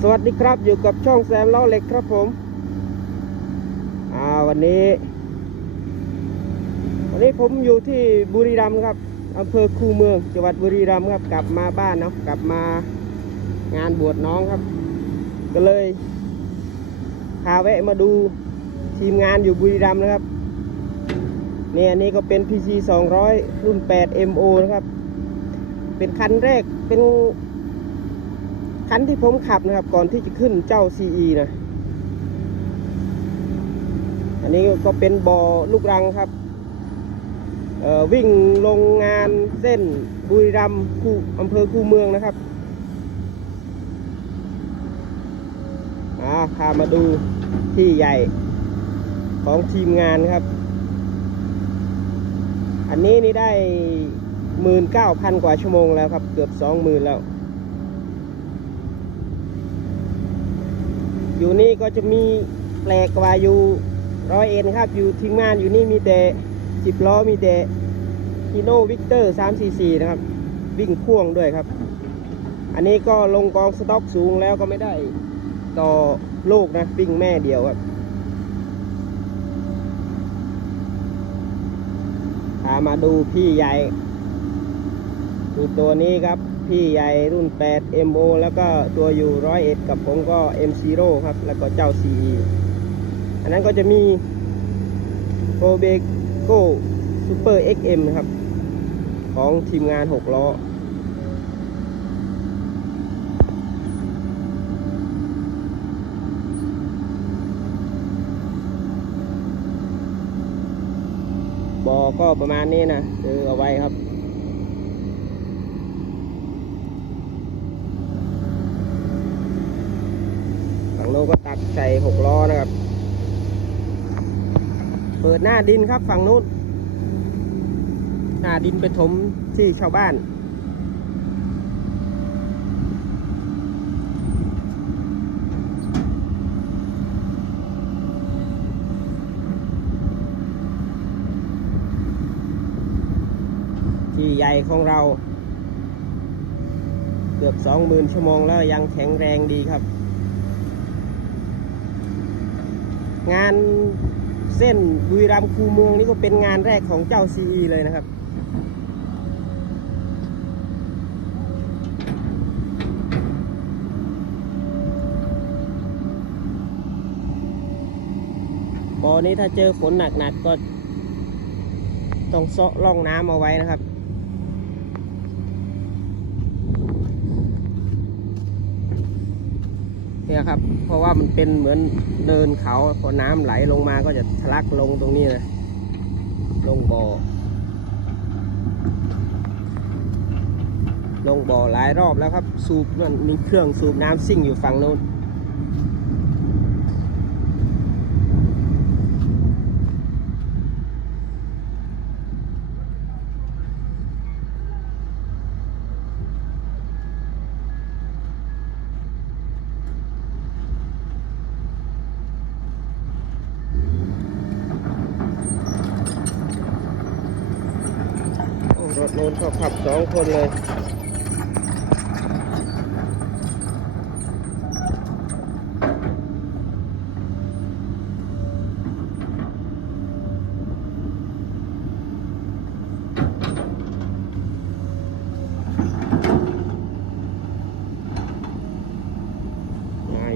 สวัสดีครับอยู่กับช่องแซมล้อเหล็กครับผมอ่าวันนี้ วันนี้ผมอยู่ที่บุรีรัมย์ครับอำเภอคูเมืองจังหวัดบุรีรัมย์ครับ กลับมาบ้านเนาะกลับมางานบวชน้องครับ ก็เลยพาแวะมาดูทีมงานอยู่บุรีรัมย์นะครับเนี่ยอันนี้ก็เป็น PC 200 รุ่น 8 MO นะครับ เป็นคันแรกเป็น คันที่ผมขับนะครับ ก่อนที่จะขึ้นเจ้า CE นะ อันนี้ก็เป็นบอ่อลูกรังครับเอ่อวิ่งลงงานเส้นบุรีรัมย์คูอำเภอคูเมืองนะครับอ่าพามาดูที่ใหญ่ของทีมงานครับ อันนี้นี่ได้หมื่นเก้าพันกว่าชั่วโมงแล้วครับ เกือบสองหมื่นแล้ว อยู่นี่ก็จะมีแปลกกว่าอยู่ร้อยเอ็นครับ อยู่ทีมงานอยู่นี่มีแต่สิบล้อมีแต่ฮีโน่วิกเตอร์สามสี่สี่นะครับ วิ่งพ่วงด้วยครับ อันนี้ก็ลงกองสต็อกสูงแล้วก็ไม่ได้ต่อลูกนะ วิ่งแม่เดียวครับพามาดูพี่ใหญ่ดูตัวนี้ครับ พี่ใหญ่รุ่น 8 MO แล้วก็ตัวอยู่ร้อยเอ็ดกับผมก็ M0 ครับ แล้วก็เจ้า CE อันนั้นก็จะมี o b e g o Super XM ครับ ของทีมงาน 6 ล้อบอก็ประมาณนี้นะคือเอาไว้ครับ โน้นก็ตัดใส่หกล้อนะครับ เปิดหน้าดินครับฝั่งนู้น หน้าดินไปถมที่ชาวบ้านที่ใหญ่ของเรา เกือบสองหมื่นชั่วโมงแล้วยังแข็งแรงดีครับ งานเส้นบุรีรัมย์คูเมืองนี่ก็เป็นงานแรกของเจ้า CE เลยนะครับ บ่อนี้ถ้าเจอฝนหนักๆก็ต้องเซาะล่องน้ำเอาไว้นะครับ เนี่ยครับ เพราะว่ามันเป็นเหมือนเดินเขาพอน้ำไหลลงมาก็จะทะลักลงตรงนี้นะลงบ่อ ลงบ่อหลายรอบแล้วครับ สูบนั่นมีเครื่องสูบน้ำซิ่งอยู่ฝั่งโน้น น้นเขาขับสองคนเลย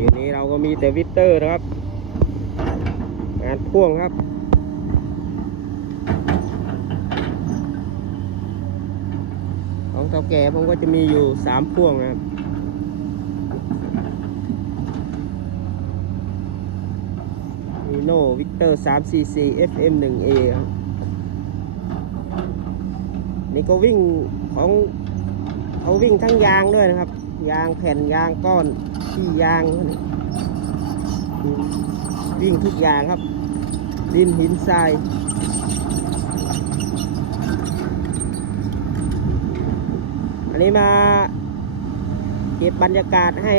อยู่นี้เราก็มีแต่วิตเตอร์นะครับ งานพ่วงครับ ของ เท่าแก่ผมก็จะมีอยู่สามพ่วงนะครับมีโน่วิกเตอร์ 3 cc FM 1 A ครับนี่ก็วิ่งของเขาวิ่งทั้งยางด้วยนะครับ ยางแผ่นยางก้อนที่ยาง วิ่งทุกอย่างครับ ดินหินทราย อันนี้มาเก็บบรรยากาศให้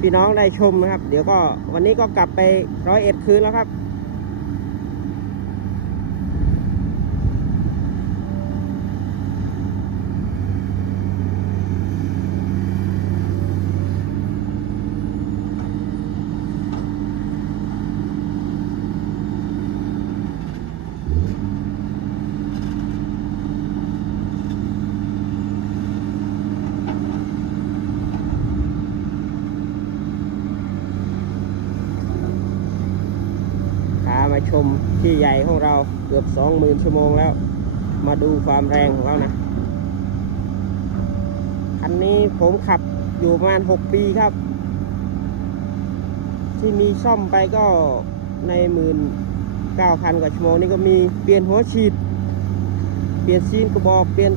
พี่น้องได้ชมนะครับ เดี๋ยวก็วันนี้ก็กลับไปร้อยเอ็ดคืนแล้วครับ ชมที่ใหญ่ของเราเกือบสองหมื่นชั่วโมงแล้ว มาดูความแรงของเรานะคันนี้ผมขับอยู่ประมาณหกปีครับ ที่มีซ่อมไปก็ในหมื่นเก้าพันกว่าชั่วโมงนี่ก็มีเปลี่ยนหัวฉีด เปลี่ยนซีนกระบอกเปลี่ยน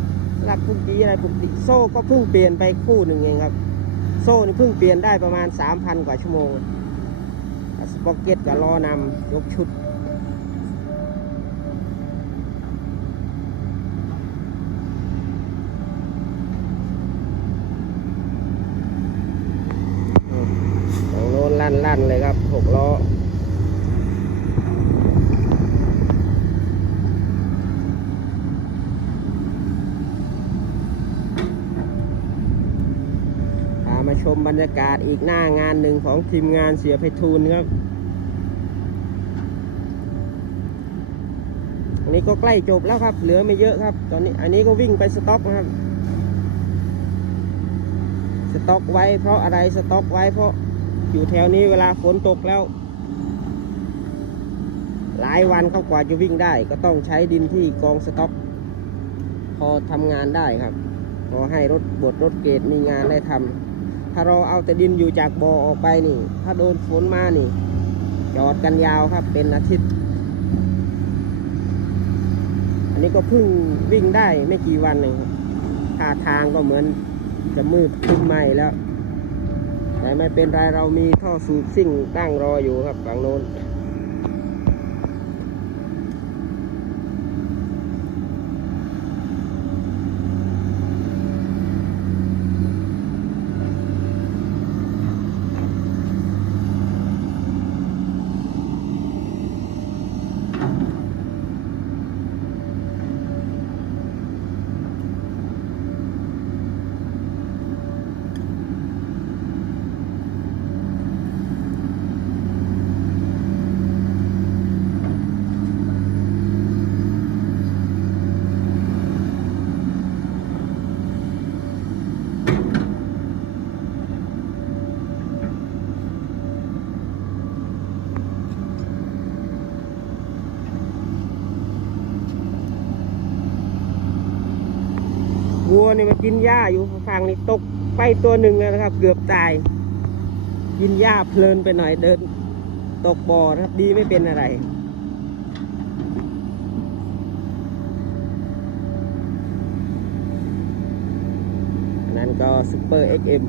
รักพุ่งตีอะไรปกติโซ่ก็เพิ่งเปลี่ยนไปคู่หนึ่งเองครับ โซ่นี่เพิ่งเปลี่ยนได้ประมาณสามพันกว่าชั่วโมงสปอกเก็ตกับล้อนำยกชุด ของันเลยครับหกล้อมาชมบรรยากาศอีกหน้างานหนึ่งของทีมงานเสียไพฑูรย์ครับอันนี้ก็ใกล้จบแล้วครับ เหลือไม่เยอะครับ ตอนนี้อันนี้ก็วิ่งไปสต็อกนะครับ สต็อกไว้เพราะอะไรสต็อกไว้เพราะ อยู่แถวนี้เวลาฝนตกแล้ว หลายวันเข้ากว่าจะวิ่งได้ ก็ต้องใช้ดินที่กองสต็อก พอทำงานได้ครับ พอให้รถบดรถเกตมีงานได้ทำถ้าเราเอาแต่ดินอยู่จากบ่อออกไปนี่ ถ้าโดนฝนมานี่ จอดกันยาวครับเป็นอาทิตย์ อันนี้ก็เพิ่งวิ่งได้ไม่กี่วันเองท่าทางก็เหมือนจะมืดครึ้มไหมแล้ว แต่ไม่เป็นไรเรามีท่อสูบซิ่งตั้งรออยู่ครับฝั่งโน้น วัวนี่มากินหญ้าอยู่ฝั่งนี้ตกไปตัวหนึ่งเลยนะครับ เกือบตาย กินหญ้าเพลินไปหน่อยเดิน ตกบ่อนะครับดีไม่เป็นอะไรนั้นก็ซูเปอร์เอ็กเอ็ม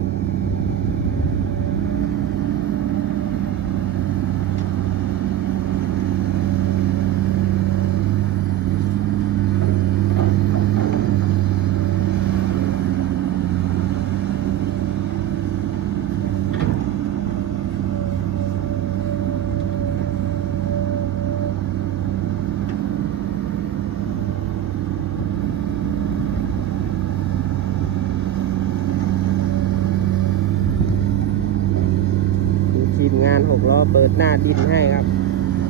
ล้อเปิดหน้าดินให้ครับ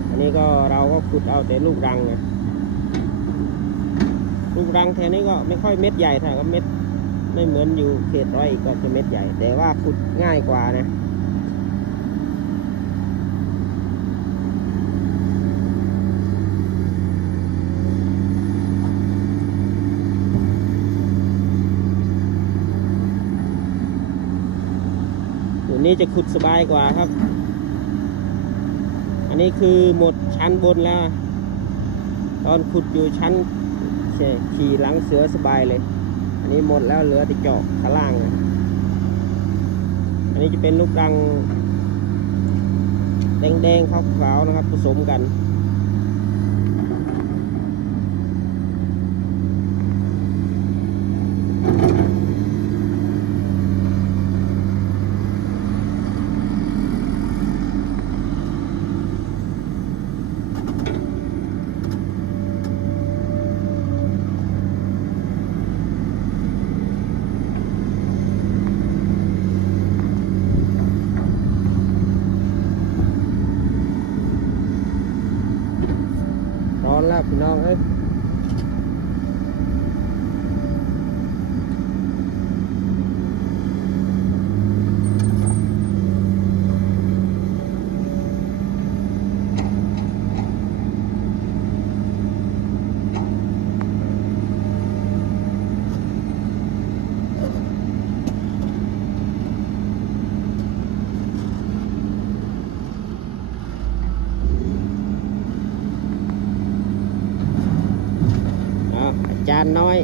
อันนี้ก็เราก็ขุดเอาแต่ลูกรังนะลูกรังแถวนี้ก็ไม่ค่อยเม็ดใหญ่เท่าก็เม็ดไม่เหมือนอยู่เขตร้อยอีกก็จะเม็ดใหญ่ แต่ว่าขุดง่ายกว่านะตัวนี้จะขุดสบายกว่าครับ อันนี้คือหมดชั้นบนแล้ว ตอนขุดอยู่ชั้นขี่หลังเสือสบายเลย อันนี้หมดแล้วเหลือแต่เจาะข้างล่าง อันนี้จะเป็นลูกดังแดงๆขาวๆนะครับผสมกัน ล้วพี่น้องเอ้ยารย์น้อย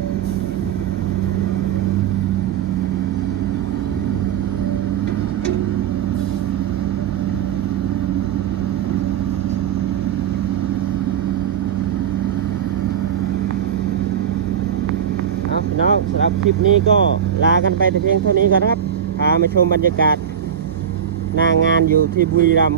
พี่น้องสำหรับคลิปนี้ก็ลากันไปแต่เพียงเท่านี้ก่อนนะครับ พามาชมบรรยากาศหน้างานอยู่ที่บุรีรัมย์